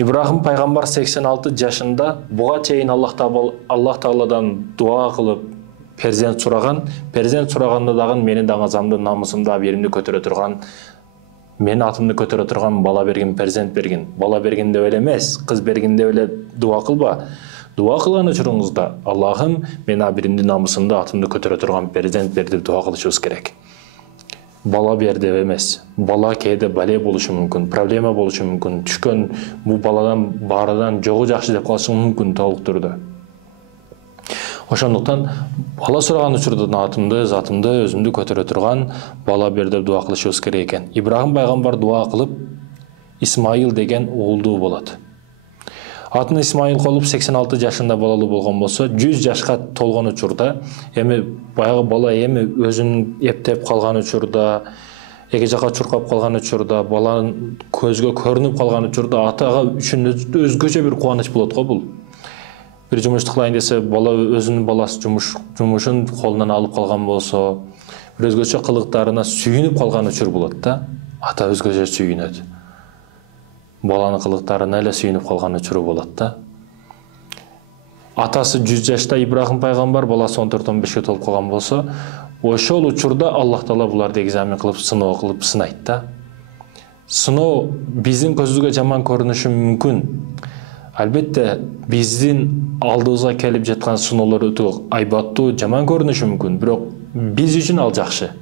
Ибрахим пайгамбар 86 жашында буга чейин Аллах Тааладан дуа кылып перзент сураганда дагы менин даңазамды, намысымды, абийимди көтөрө турган, менин атымды көтөрө турган бала берген, перзент берген. Бала берген деп эле эмес, кыз берген деп эле дуа кылба. Дуа кылган учуруңузда Аллахым мен абийимди, намысымды, атымды көтөрө турган перзент бер деп дуа кылышыбыз керек. Бала бер деп эмес. Бала кээде бале болушу мүмкүн, проблема болушу мүмкүн. Түшкөн бул баладан баарынан жогу жакшы деп калышы мүмкүн толук түрдө. Ошондуктан бала сураган учурда атымды, затымды, өзүмдү көтөрө турган бала бер деп дуа кылышыбыз керек экен. Ибрахим пайгамбар дуа кылып Исмаил деген уулду болот. Атын Исмаил коюп 86 жашында балалуу болгон болсо, 100 жашка толгон учурда, эми баягы бала эми өзүн эптеп калган учурда, эки жака чуркап калган учурда, баланын көзгө көрүнүп калган учурда атага үчүн өзгөчө бир кубаныч болот го бул. Бир жумушту кылайын десе, бала өзүнүн баласы жумушун колунан алып калган болсо, бир өзгөчө кылыктарына сүйүнүп калган учур болот да. Ата өзгөчө сүйүнөт. Баланын кылыктарына эле сүйүнүп калган учуру болот да. Атасы 100 жашта Ибрахим пайгамбар, баласы 14-15 толуп калган болсо, ошол учурда Аллах Таала буларды экзамен кылып, сыноо кылып сынайт да. Сыноо биздин көзүбүзгө жаман көрүнүшү мүмкүн. Албетте биздин алдыбызга келип жаткан сыноолор өтө айбаттуу, жаман көрүнүшү мүмкүн, бирок биз үчүн ал жакшы.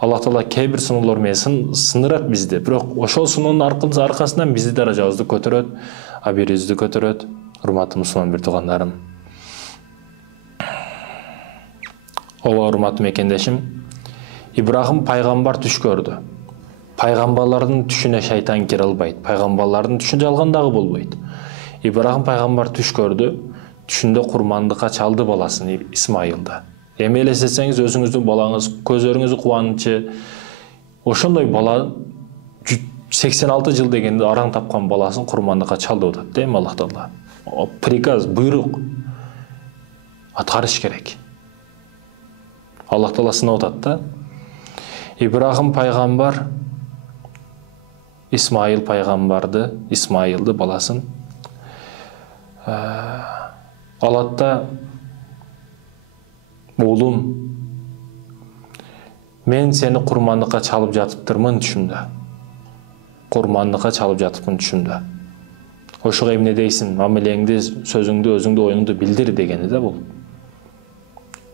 Аллах Таала кээ бир сыноолор менен сындырат бизди, бирок ошол сыноонун аркасынан биздин даражабызды көтөрөт, абийибизди көтөрөт. Урматтуу мусулман бир туугандарым. Ооба, урматтуу мекендешим, Ибрахим пайгамбар түш көрдү. Пайгамбарлардын түшүнө шайтан кире албайт. Пайгамбарлардын түшү жалган дагы болбойт. Ибрахим пайгамбар түш көрдү. Түшүндө курмандыкка чалды баласын Исмаилды. Эми элестетсеңиз, өзүңүздүн балаңыз, көзөрүңүздүн кубанычы, ошондой бала 86 жыл дегенде араң тапкан баласын курмандыкка чалды атат, дейм Аллах Таала. Приказ, буйрук аткарыш керек. Аллах Таала сынап атат да. Ибрахим пайгамбар Исмаил пайгамбарды, Исмаилды баласын алат да: "Уулум, мен сени курмандыкка чалып жатыптырмын түшүмдө. Курмандыкка чалып жатыпмын түшүмдө. Ошого эмне дейсиң? Мамилеңди, сөзүңдү, өзүңдү, оюңду билдир" дегени да бул.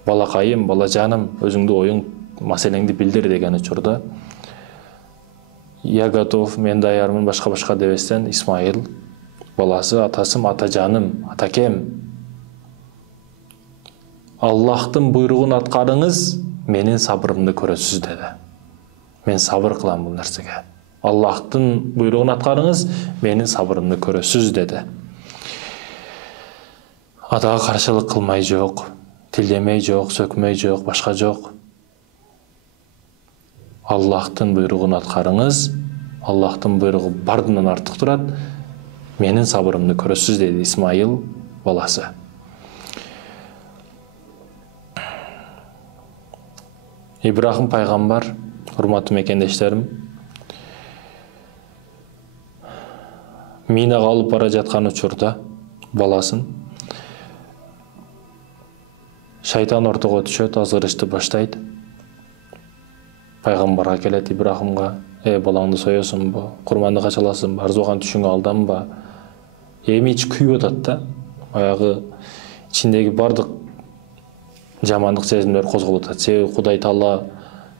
Балакайым, балажаным, өзүңдү, оюң, маселеңди билдир деген учурда "Я готов, мен даярмын" башка дебестен Исмаил баласы: "Атасым, атажаным, атакем, Аллахтын буйругун аткарыңыз, менин сабырымды көрөсүз" деди. Мен сабыр кылам бул нерсеге. Аллахтын буйругун аткарыңыз, менин сабырымды көрөсүз деди. Атага каршылык кылмай жок, тилдемей жок, сөкмөй жок, башка жок. Аллахтын буйругун аткарыңыз, Аллахтын буйругу бардынан артык турат, менин сабырымды көрөсүз деди Исмаил баласы. Ибрахим пайгамбар, урматтуу мекендештерим, минага алып бара жаткан учурда баласын шайтан ортого түшөт, азгырышты баштайт. Пайгамбарга келет Ибрахимга: "Балаңды соесуңбу? Курмандыкка чаласыңбы? Арзуган түшүңө алданба?" Эми ич күйүп атат да. Баягы ичиндеги бардык жамандык сезимдер козголуп атат. Себеби Кудай Таала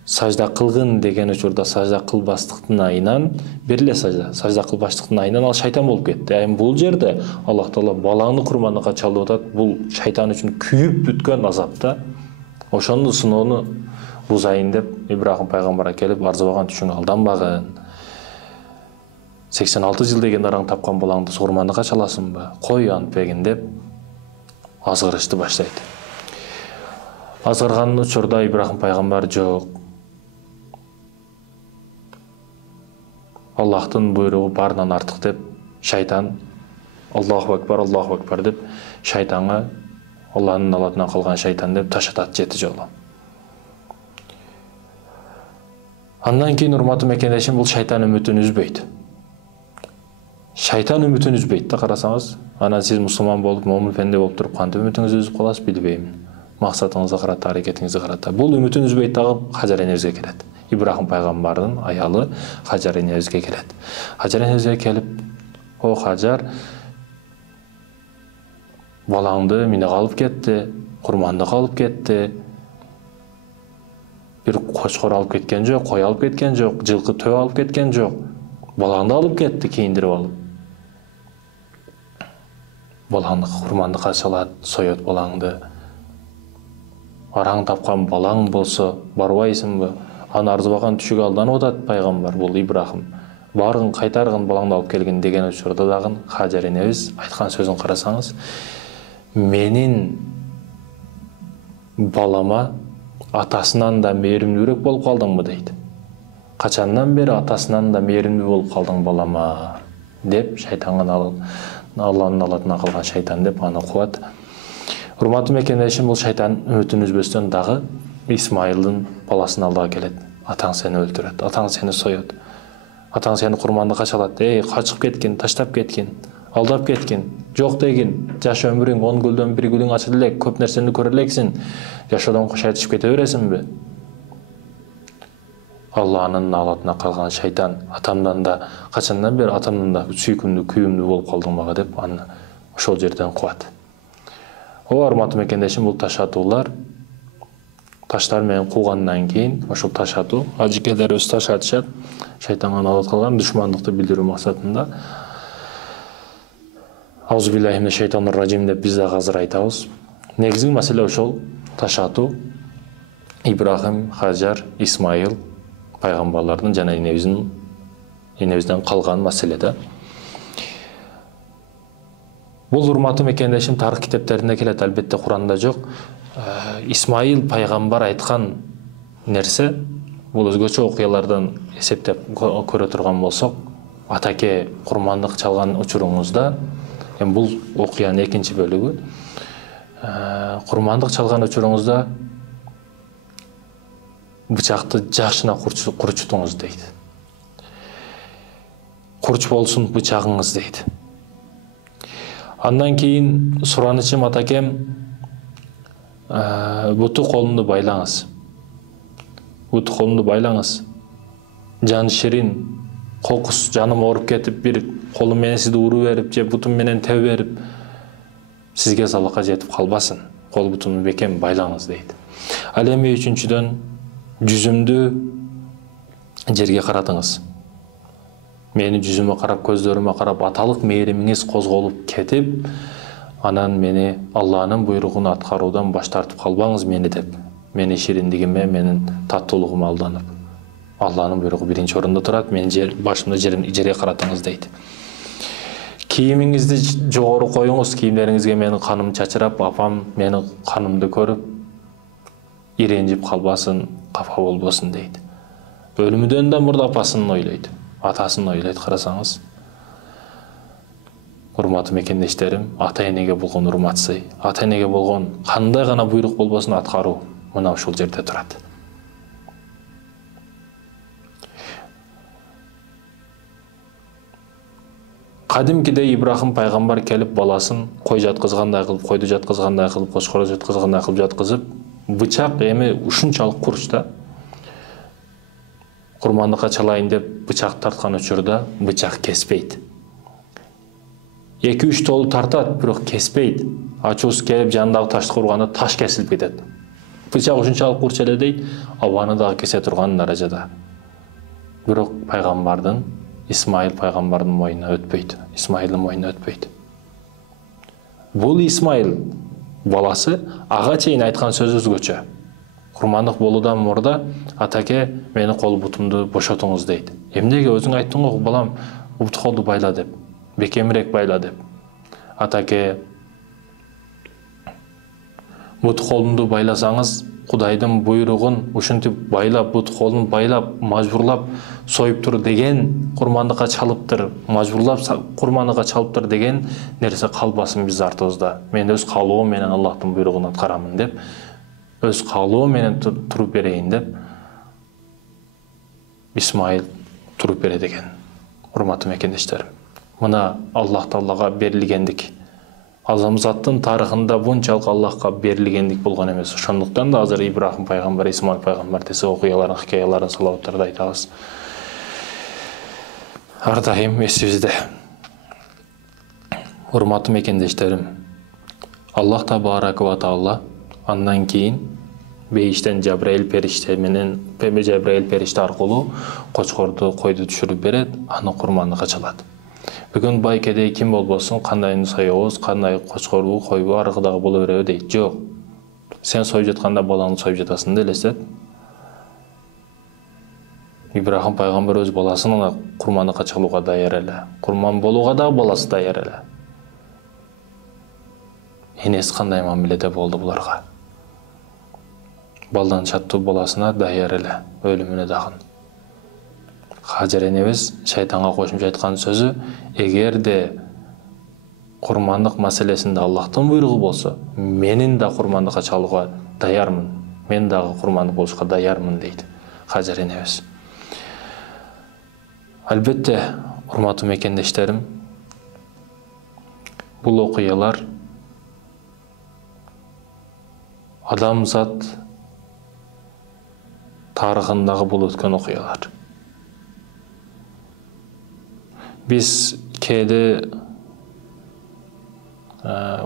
сажда кылгын деген учурда сажда кылбастыктын айынан, бир эле сажда кылбаштыктын айынан ал шайтан болуп кетти. Эми бул жерде Аллах Таала балаңды курмандыкка чалып атат. Бул шайтан үчүн күйүп бүткөн азап да. Ошону сыноону бузайын деп Ибрахим пайгамбарга келип: "Арзыбаган түшүңө алданбагын. 86 жыл деген араң тапкан балаңды курмандыкка чаласыңбы? Кой антпегин" деп азгырышты баштайт. Азгырган учурда Ибрахим пайгамбар: "Жок. Аллахтын буйругу баарынан артык" деп шайтан Аллаху акбар деп шайтанга, Алланын алатынан калган шайтан деп таштатат жети жолу. Андан кийин урматтуу мекендешим, бул шайтан үмүтүн үзбөйт. Шайтан үмітін үзбейді да, қарасаңыз. Анан сіз мұсылман болып, момын пенде болып тұрып, қанты үмітіңізді үзіп қаласыз, білбеймін. Мақсатыңызды қарата, әрекетіңізді қарата. Бұл үмітін үзбейді дағы Хажар енемізге келеді. Ибрахим пайғамбардың аялы Хажар енемізге келеді. Хажар енемізге келіп, о Хажар, балаңды мені қалып кетті, құрманды қалып кетті. Bir қошқор алып кеткен жоқ, қой алып кеткен жоқ, жылқы төө алып кеткен жоқ. Балаңды алып кетті, кейіндіріп алып. Балаңды құрманды қашалады, сояды балаңды. Араң тапқан балаң болса, барбайсың ба? Аны арзыбаған түшігі алдан отады пайғамбар, бұл Ибрахим. Барғын, қайтарғын, балаңды алып келген деген учурда дағын Хажар енеміз айтқан сөзін қарасаңыз, менің балама атасынан да мейірімдірек болып қалдың ба дейді. Қачаннан бері атасынан да мейірімді болып қалдың балама деп шайтанға Алланың алатына қалған шайтан деп аны қуады. Урматтуу мекендешим, бұл шайтан үмітін үзбестен дағы Исмайылдың баласын алдаға келеді. Атаң сені өлтіреді, атаң сені сояды, атаң сені құрманды қашалады. Қашып кеткен, таштап кеткен, алдап кеткен, жоқ деген, жаш өмірің 10 гүлден 1 гүлің ашылды элек, көп нәрсені көрелексің, жашаудан қошайтышып кете бересің бе? Алланың алатына қалған шайтан, атамдан да, қашандан бері атамдан да сүйкімді, күйімді болып қалдың маға деп, аны ошол жерден қуады. О, урматтуу мекендешим, бұл таш атуулар, таштар менен қуғаннан кейін, ошол таш атуу, ажикелер өз таш атышат, шайтанға алат қалған душмандықты билдирүү максатында. Аузубиллахи минеш шайтанир ражим деп биз да азыр айтабыз. Негизги маселе ошол таш атуу. Ибрахим, Хажар, Исмайыл пайғамбарлардың жана енебизден қалған маселеде. Бұл урматтуу мекендешим тарих китептеринде келет, албетте Куранда жок. Исмайыл пайғамбар айтқан нерсе, бұл өзгөчө окуялардан эсептеп көрө турган болсок, атаке курмандык чалган учуруңузда, бұл окуянын экинчи бөлүгү, курмандык чалган учуруңузда бычақты жашына курчутуңуз дейді. Курч болсун бычагыңыз дейді. Андан кейін суранычым атакем, буту колунду байлаңыз. Буту колунду байлаңыз. Жан ширин, кокус, жаным ооруп кетип, бир колум менен сизди уруу берип, же бутум менен теб берип, сизге залалга жетип калбасын. Кол бутуну бекем байлаңыз дейді. Ал эми үчүнчүдөн, жүзүмдү жерге каратыңыз. Мени жүзүмө карап, көздөрүмө карап, аталык мээримиңиз козголуп кетип, анан мени Алланын буйругун аткаруудан баш тартып калбаңыз мени деп. Мени шириндигиме, менин таттуулугума алданып. Алланын буйругу биринчи орунда турат, менин башымды жерге каратыңыз дейт. Кийимиңизди жогору коюңуз, кийимдериңизге менин каным чачырап, апам менин канымды көрүп, иренжип калбасын, кафа болбосун дейт. Өлүмүдөн да мурда апасын ойлойт, атасын ойлойт. Карасаңыз, урматтуу мекендештерим, ата-энеге болгон урматсый, ата-энеге болгон кандай гана буйрук болбосун аткаруу мына ушул жерде турат. Кадимкиде Ибрахим пайгамбар келип баласын кой жаткызгандай кылып, койду жаткызгандай кылып, кошкор жаткызгандай кылып жаткызып, бычак эми ушунчалык курчта. Курмандыкка чалайын деп бычак тарткан учурда бычак кеспейт. 2-3 толу тартат, бирок кеспейт. Ачуусу келип жанындагы ташты урганда таш кесилип кетет. Бычак ушунчалык курч эле дейт, абаны дагы кесе турган даражада. Бирок пайгамбардын, Исмайыл пайгамбардын мойнуна өтпөйт. Исмайылдын мойнуна өтпөйт. Бул Исмайыл баласы ага чейин айткан сөз өзгөчө. Курмандык болуудан мурда атаке мени кол бутумду бошотуңуз дейт. Эмнеге өзүң айттың го балам, бут колду байла деп, бекемирээк байла деп. Атаке бут колунду байласаңыз, Кудайдын буйругун ушинтип байлап, бут колун байлап, мажбурлап союп тур деген, курмандыкка чалыптыр, мажбурлап курмандыкка чалыптыр деген нерсе калбасын биз артыбызда. Мен өз каалоом менен Аллахтын буйругун аткарамын деп, өз каалоом менен туруп берейин деп Исмайыл туруп берет экен. Урматтуу мекендештерим, Мына Аллах Таалага берилгендик. Адамзаттын тарыхында бунчалык Аллахка берилгендик болгон эмес. Ошондуктан да азыр Ибрахим пайгамбар, Исмаил пайгамбар десе окуяларын, хикаяларын салаваттарды айтабыз. Ар дайым эсибизде. Урматтуу мекендештерим, Аллах Табарака ва Таала андан кийин бейиштен Жабраил периште менен Жабраил периште аркылуу кочкорду, койду түшүрүп берет, аны курмандыкка чалат. Бүгүн байкеде ким болбосун, кандай соёбуз, кандай кочкорбу, койбу, аркы дагы боло береби дейт. Жок. Сен союп жатканда балаңды союп жатасың да элестет. Ибрахим пайгамбар өз баласын курмандыкка чалууга даяр эле. Курман болууга да баласы даяр эле. Энеси кандай мамиледе болду буларга? Балдан чаттуу баласына даяр эле, өлүмүнө дагы. Хажар энебиз шайтанга кошумча айткан сөзү, эгерде курмандык маселесинде Аллахтын буйругу болсо, менин да курмандыкка чалууга даярмын. Мен дагы курмандык болушка даярмын дейт Хажар энебиз. Албетте, урматтуу мекендештерим, бул окуялар адамзат тарыхындагы бул өткөн окуялар. Биз кээде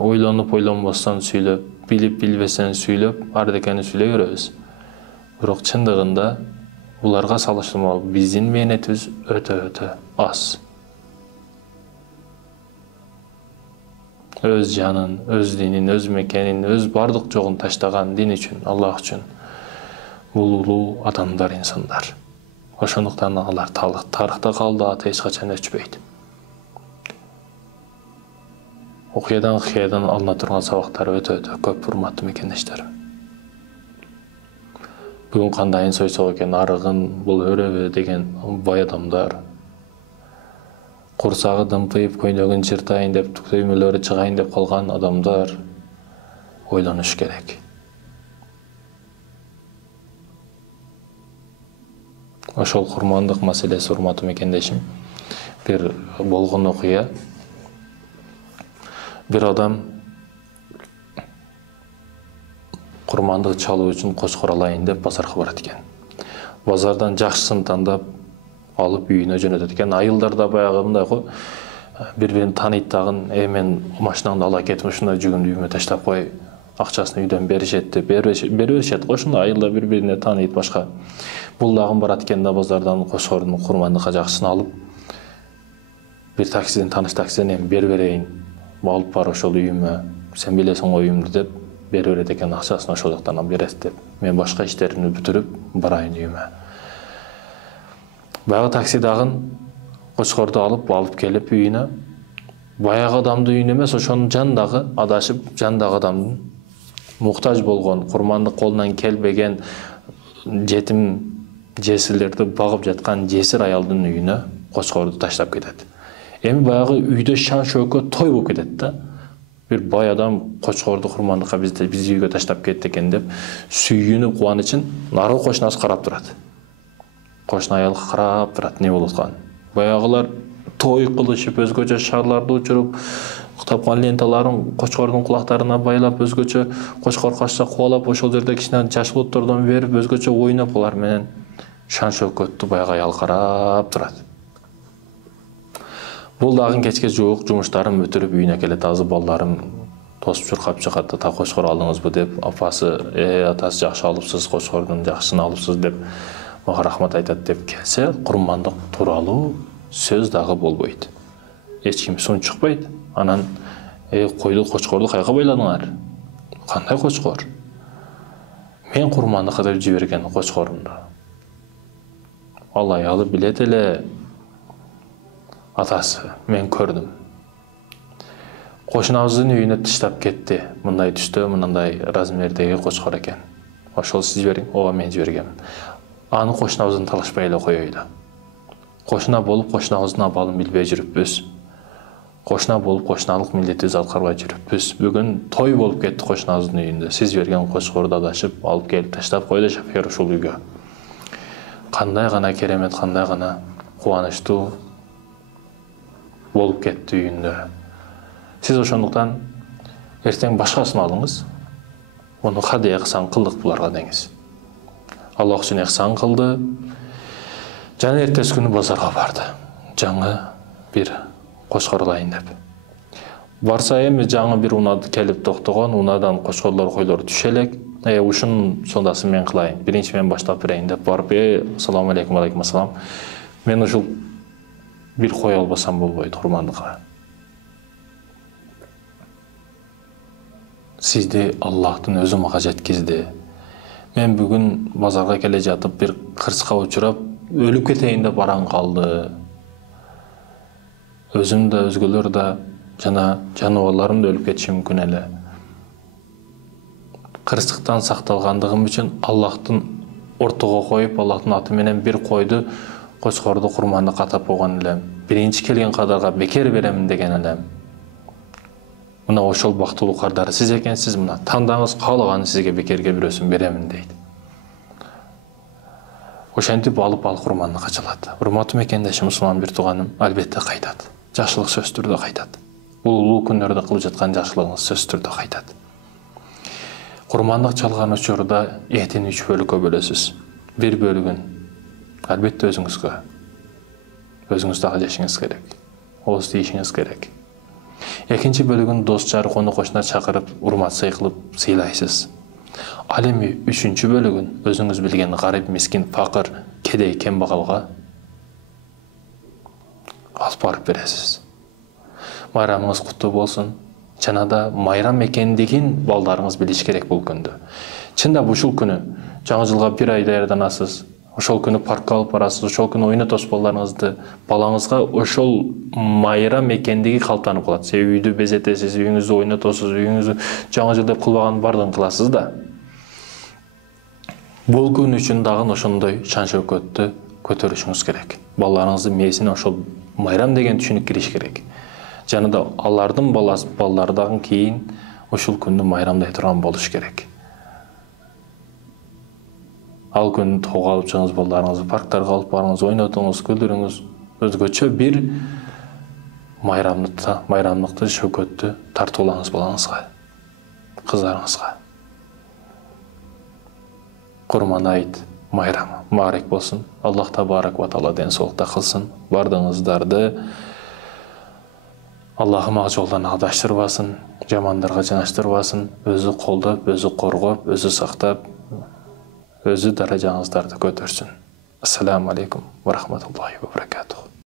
ойлонуп ойлонбостон сүйлөп, билип билбесен сүйлөп, ардекени сүйлөй беребиз. Бирок чындыгында буларга салыштырмалуу биздин мээнетибиз өтө аз. Өз жанын, өз динин, өз мекенин, өз бардык жогун таштаган дин үчүн, Аллах үчүн бул улуу адамдар, инсандар. Ошондуктан алар тарыхта калды, аты эч качан өчпөйт. Окуядан хикаядан алына турган сабактар өтө көп, урматтуу мекендештерим. Бүгүн кандайын сойсок экен, арыгын, бул өрөбү деген бай адамдар. Курсагы дымпыйып, көйнөгүн чыртайын деп, төймөлөрү чыгайын деп калган адамдар ойлонуш керек. Ошол курмандык маселеси, урматтуу мекендешим, бир болгон окуя. Бир адам курмандык чалуу үчүн кочкор алайын деп базарга барат экен. Базардан жакшысын тандап алып үйүнө жөнөтөт экен. Айылдарда баягы мындай го, бири-бирин тааныйт дагы, мен машинаңды ала кетип ушундай жүгүмдү үйүмө таштап кой, акчасын үйдөн беришет деп беришет. Ошондой айылда бири-бирине тааныйт башка. Бул дагы барат экен да базардан кочкордун курмандыкка жакшысын алып, бир таксиден, тааныш таксиден эми берейин, алып бар ошол үйүмө, сен билесиң го үйүмдү деп берет экен, акчасын ошол жактан берет деп. Мен башка иштеримди бүтүрүп барайын үйүмө. Баягы такси дагы кочкорду алып келип үйүнө, баягы адамдын үйүнө эмес, ошонун жанындагы адашып, жанындагы адамдын муктаж болгон, курмандык колунан келбеген жетим жесирлерди багып жаткан жесир аялдын үйүнө кочкорду таштап кетет. Эми баягы үйдө шан шөкө той болуп кетет да. Бир бай адам кочкорду курмандыкка бизди үйгө таштап кетти экен деп сүйүнүп кубанычын наркы кошунасы карап турат. Кошуна аял карап турат, не болуп атканын. Баягылар той кылышып, өзгөчө шарларды учуруп, тапкан ленталарын кочкордун кулактарына байлап, өзгөчө кочкор качса кубалап, ошол жерде кичине жаш булуттордон берип, өзгөчө ойноп алар менен шан шөкөттү баягы аял карап турат. Бул дагы кечке жуук жумуштарын бүтүрүп үйүнө келет, азыр балдарым тосуп чуркап чыгат, та кочкор алдыңызбы деп, апасы, атасы жакшы алыпсыз, кочкордун жакшысын алыпсыз деп, мага рахмат айтат деп келсе, курмандык тууралуу сөз дагы болбойт. Эч ким суун чыкпайт. Анан койду, кочкорду кайга байладыңар? Кандай кочкор? Мен курмандыкка деп жиберген кочкорумду. Ал аялы билет эле, атасы, мен көрдүм. Кошунабыздын үйүнө таштап кетти. Мындай түстө, мындай размердеги кочкор экен. Ошол сиз жиберген, ооба мен жибергем. Аны кошунабыздан талашпай эле коёйлу. Кошуна болуп кошунабыздын абалын билбей жүрүппүз. Кошуна болуп кошуналык милдетибизди аткарбай жүрүппүз. Бүгүн той болуп кетти кошунабыздын үйүндө. Сиз берген кочкорду адашып, алып келип таштап койду шофер ушул үйгө. Кандай гана керемет, кандай гана кубанычтуу болуп кетти үйүндө. Сиз ошондуктан эртең башкасын алыңыз. Onu hadi ihsan kıldık bularga dеңиз. Allah üçün ihsan kıldı. Жана эртеси күнү базарга барды. Жаңы bir кошкорлайын деп. Барса эми жаңы bir унады келип токтогон, унадан кошкорлор койлор түшө элек. Ушунун сондасын мен кылайын. Биринчи мен баштап берейин деп барып, assalamu алейкум, алейкум ассалам. Мен ушул bir кой албасам болбойт курмандыкка. Сизди Аллахтын өзү мага жеткизди. Мен бүгүн базарга келе жатып bir кырска учурап, өлүп кетейин деп баран калды. Өзүм да, өзгөлөр да, жана жаныбарларым да өлүп кетиши мүмкүн эле. Кырсыктан сакталгандыгым үчүн Аллахтын ортого коюп, Аллахтын аты менен bir койду, кошкорду курмандыкка атап койгон элем. Биринчи келген кадарга бекер беремин деген элем. Мына ошол бактылуу кардары сиз экенсиз, мына тандаңыз, каалаган сизге бекерге бирөөсүн беремин дейт. Ошентип алып ал курмандыкка чалат. Урматтуу мекендешим, мусулман бир тууганым, албетте кайтат. Жакшылык сөзсүз түрдө кайтат. Бул улуу күндөрдө кылып жаткан жакшылыгыңыз сөзсүз түрдө кайтат. Курмандык чалган учурда этин 3 бөлүккө бөлөсүз. Bir бөлүгүн албетте өзүңүзгө, өзүңүз дагы жешиңиз керек. Ооз тийишиңиз керек. Экинчи бөлүгүн дос жар кону кошуна чакырып, урмат сый кылып сыйлайсыз. Ал эми үчүнчү бөлүгүн өзүңүз билген гарип, мискин, факыр, кедей, кембагалга алып барып бересиз. Майрамыңыз куттуу болсун. Жана да майрам экендигин балдарыңыз билиш керек бул күндө. Чындап ушул күнү жаңы жылга 1 ай даярданасыз. Ошол күнү паркка алып барасыз, ошол күнү ойнотосуз балдарыңызды. Балаңызга ошол майрам экендиги калыптанып калат. Себеби үйдү безетесиз, үйүңүздү ойнотосуз, үйүңүздү жаңы жыл деп кылбаган бардыгын кыласыз да. Бул күн үчүн дагы ошондой шан шөкөттү көтөрүшүңүз керек. Балдарыңыздын мээсине ошол майрам деген түшүнүк кириш керек. Жана да алардын балдардан кийин ушул күндү майрамдай турган болуш керек. Ал күнү тоого алып чыгыңыз, балдарыңызды парктарга алып барыңыз, ойнотуңуз, күлдүрүңүз. Өзгөчө bir майрамдыкты, шөкөттү тартуулаңыз балаңызга, кыздарыңызга. Курман айт, майрамы мубарак болсун. Аллах табарак ва таала ден соолукта кылсын. Бардыгыңыздарды Аллахым ак жолдон адаштырбасын, жамандарга жанаштырбасын, өзү колдоп, өзү коргоп, өзү сактап, өзү даражаңыздарды көтөрсүн. Ассаламу алейкум ва рахматуллахи ва баракатух.